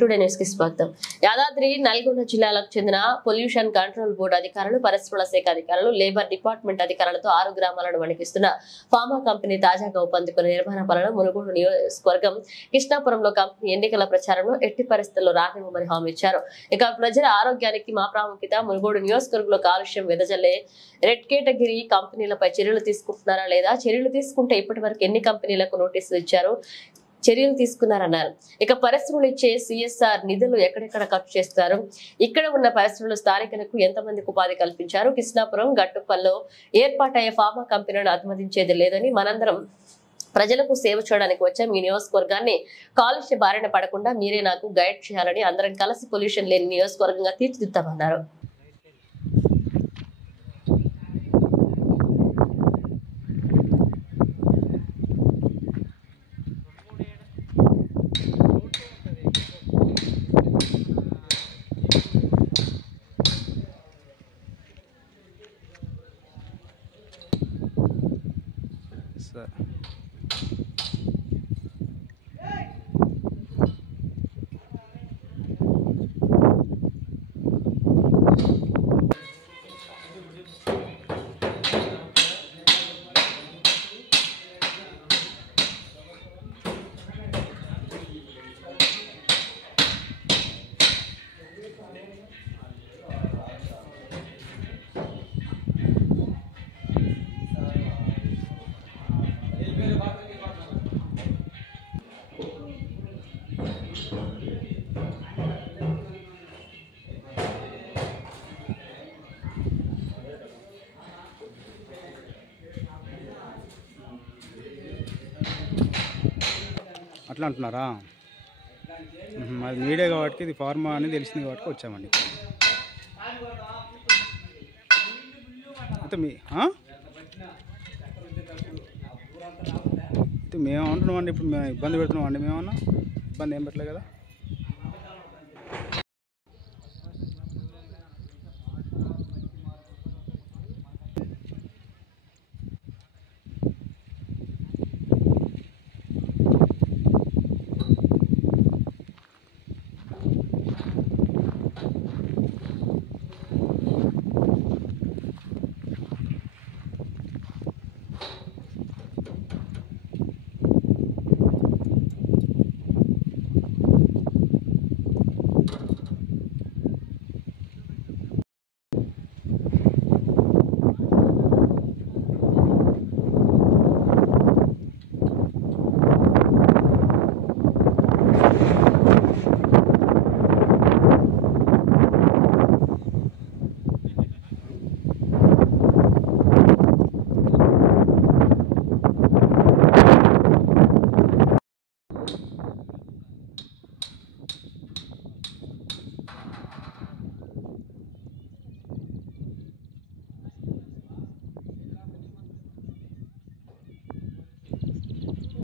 Today news కి స్వాగతం. యాదాద్రి నల్గొండ జిల్లాలకు చెందిన పొల్యూషన్ కంట్రోల్ బోర్డు అధికారులు, పరిశ్రమల శాఖ అధికారులు, లేబర్ డిపార్ట్మెంట్ అధికారులతో 6 గ్రామాలను వణికిస్తున్న ఫార్మా కంపెనీ తాజాగా ఒప్పందుకున్న నిర్మాణ పనులను మునుగోడు నియోజకవర్గం కృష్ణాపురంలో కంపెనీ ఎన్నికల ప్రచారంలో ఎట్టి పరిస్థితుల్లో రానివ్వమని హామీ ఇచ్చారు. ఇక ప్రజల ఆరోగ్యానికి మా ప్రాముఖ్యత. మునుగోడు నియోజకవర్గంలో కాలుష్యం వెదజల్లే రెడ్ కేటగిరీ కంపెనీలపై చర్యలు తీసుకుంటున్నారా లేదా, చర్యలు తీసుకుంటే ఇప్పటి వరకు ఎన్ని కంపెనీలకు నోటీసులు ఇచ్చారు, చర్యలు తీసుకున్నారన్నారు. ఇక పరిశ్రమలు ఇచ్చే సిఎస్ఆర్ నిధులు ఎక్కడెక్కడ ఖర్చు చేస్తారు, ఇక్కడ ఉన్న పరిశ్రమలు స్థానికులకు ఎంతమందికి ఉపాధి కల్పించారు, కృష్ణాపురం గట్టుపల్లో ఏర్పాటయ్యే ఫార్మా కంపెనీలను అనుమతించేది లేదని, మనందరం ప్రజలకు సేవ చేయడానికి వచ్చాం. ఈ నియోజకవర్గాన్ని కాలుష్య బారిన పడకుండా మీరే నాకు గైడ్ చేయాలని, అందరం కలిసి పొల్యూషన్ లేని నియోజకవర్గంగా తీర్చిదిద్దామన్నారు. అట్లా అంటున్నారా? అది మీడియా కాబట్టి, ఇది ఫార్మా అని తెలిసింది కాబట్టి వచ్చామండి. అయితే మేము అంటున్నామండి, ఇప్పుడు మేము ఇబ్బంది పెడుతున్నామండి. మేమన్నా ఇబ్బంది ఏం పెట్టలేదు కదా.